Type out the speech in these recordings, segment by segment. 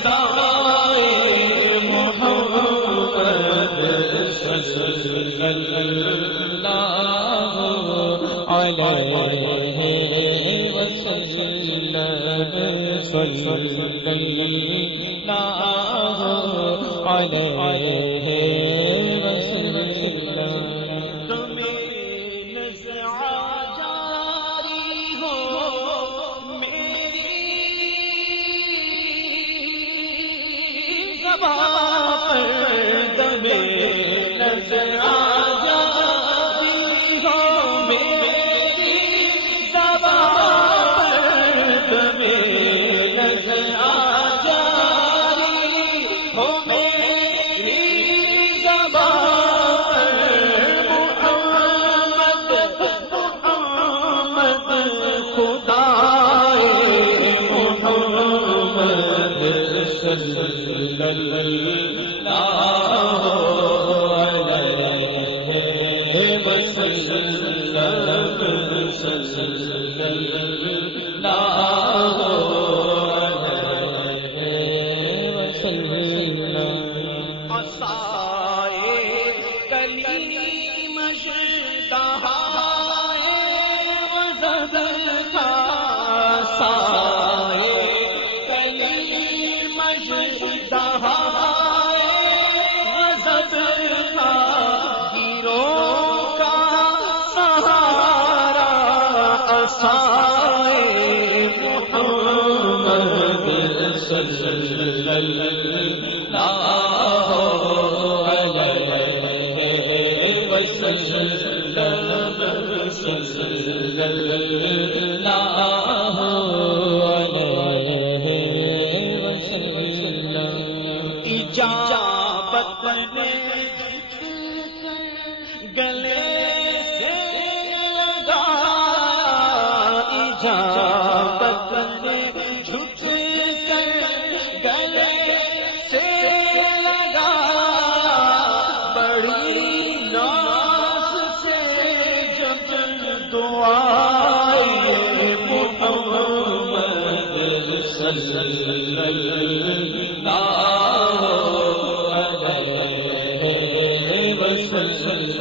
سائے محمد صلی اللہ علیہ وسلم صلی اللہ علیہ وسلم تمہیں نزع جاری ہو میری زبان پر تمہیں نزع جاری ہو میری زبان پر تمہیں نزع صلی اللہ علیہ وسلم صلی اللہ علیہ وسلم عصائے کلیم اشتہائے وزد کا سائے صلی اللہ علیہ وسلم صلی اللہ علیہ وسلم اجابت نے گلے سے لگایا اجابت نے صلی اللہ علیہ وسلم صلی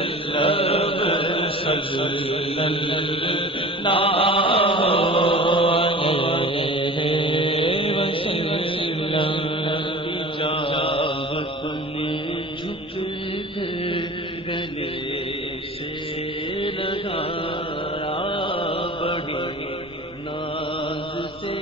اللہ علیہ وسلم اجابت میں جھک گلے سے لگایا بڑی ناز سے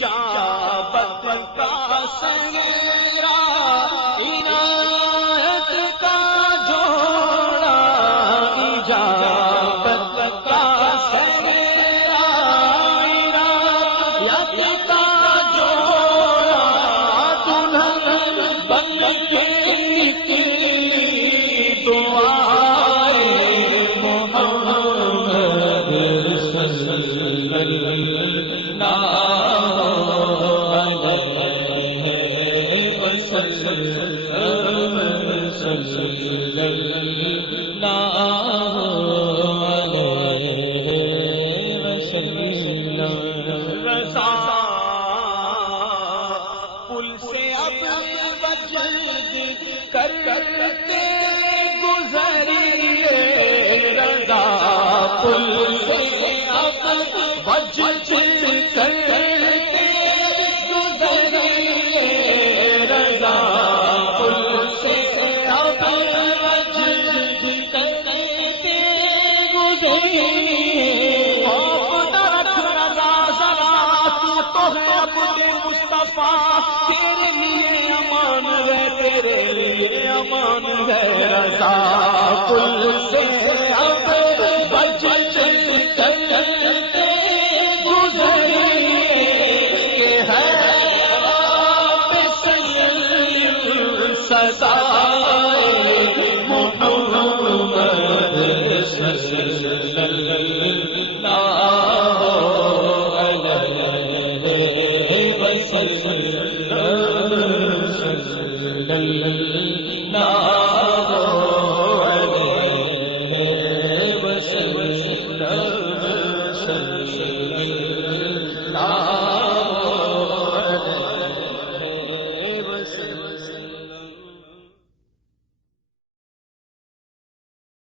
اجابت کا سنگرا عنایت کا جوڑا اجابت کا سنگرا عنایت کا جوڑا دلہن بن کے نکلی دعائے محمد صلی اللہ پل سے اب وجد کرتے گزریے رضا پل سے اب وجد کرتے گزریے رضا پل سے اب وجد کرتے گزریے تیرے لیے امان ہے تیرے لیے امان ہے رضا پل سے اب وجد کرتے گزریے کہ ہے آپ سید سزائے محمد صلی اللہ علیہ وسلم صلی اللہ علیہ وسلم اللہ